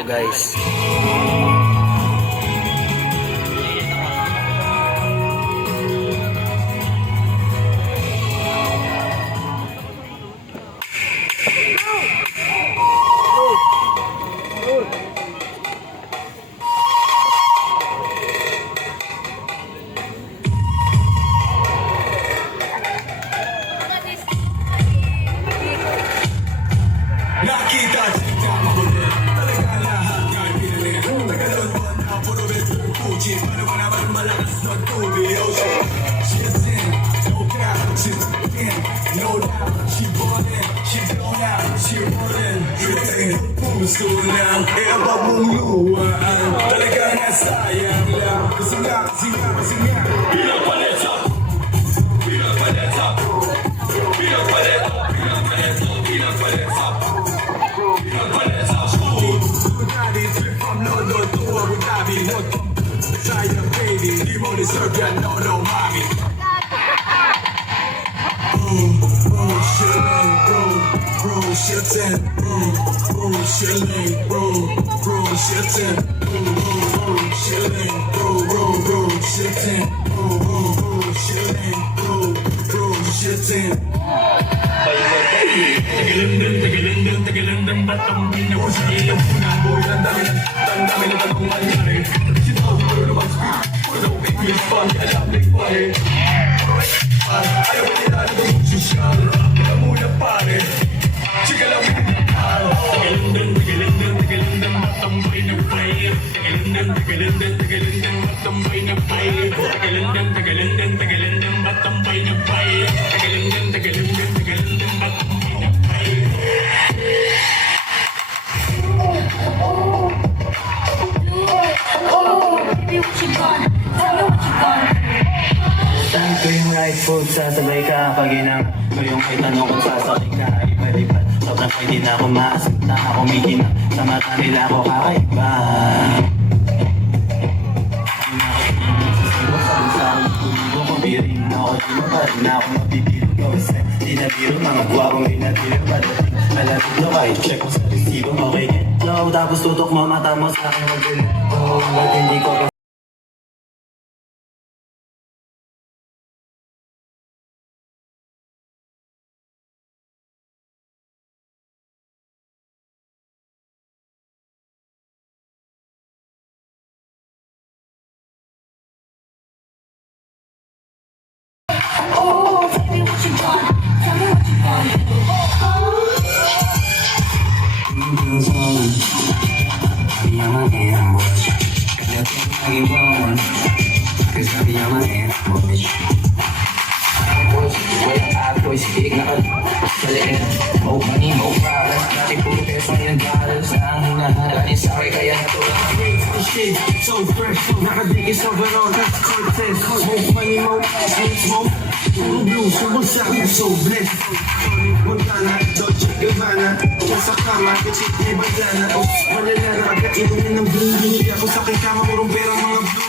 ako guys. Nakita kita mahuli, talaga lahat nga'y pinali. Tagalon mo na puro beto Gucci, paano ba naman malakas na tubig? Oh shit, she's in, no doubt, she's in, no doubt. She bought in, she blown out, she rolling. Puso lang, eh abang mong luwaan. Talaga na sayang lang, kasi nga, pinagpaleta, pinagpaleta, pinagpaleta, pinagpaleta. Deserve ya, no, mommy. Shitting, shilling, shitting, shitting. Tagalandan, batang pinag-usay ang unang bulan. Dami na tanong mangyari. Sinaw, puro naman speak. Puro na English pa, alam na pare. Ayaw mo nila na itong sosyal. Ika muna pare. Chika lang Tagalandan, batang pinag-pay. Tagalandan, batang pinag-pay. Tagalandan, batang pinag-pay. Tagalandan, batang pinag-pay. Saan ko yung right foot, sasabay ka pag inang ko yung may tanong kung sasakay ka. Iba-lipat, sobrang pwede na ako maasinta. Ako may kinang sa mata nila ako kakaiba. Biring na ako, di ba rin ako mabibiro ko. Di na biro, mga guwapong di na biro. Padating, malapit na kayo, check mo sa resibo. Okay, get tapos tutok mo, mata mo sa akin mag-bill. Oh, ba't hindi ko pa. Oh, baby, what you want? Tell me what you want. So fresh, nakadikis sa ganon. Cortez, smoke money mo, smoke. Puro blue, sumulsa, so blessed. Montana, Dolce Gabbana. Diyan sa kama, kasi may bandana. Malala na agad, inumin ng blue. Hindi ako sa aking kama, purong pera mga blue.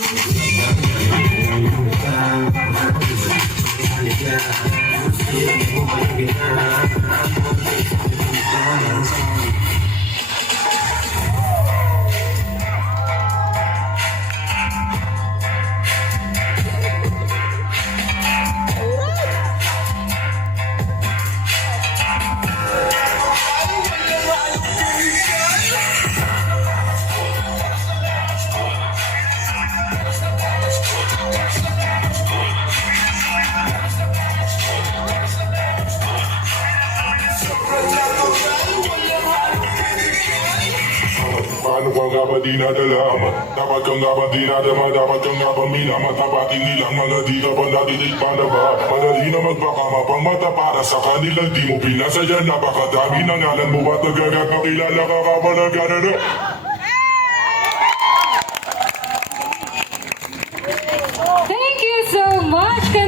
Paano ka nga ba di nadalaman? Dapat kang nga ba di nadama? Dapat kang nga ba minaman? Dapat hindi lang mga di ka ba natitig pa na ba? Madali na magpakama pang mata para sa kanilang di mo pinasaya. Napakadami ng ngalan mo at nagagapakilala ka ka ba na gano'n?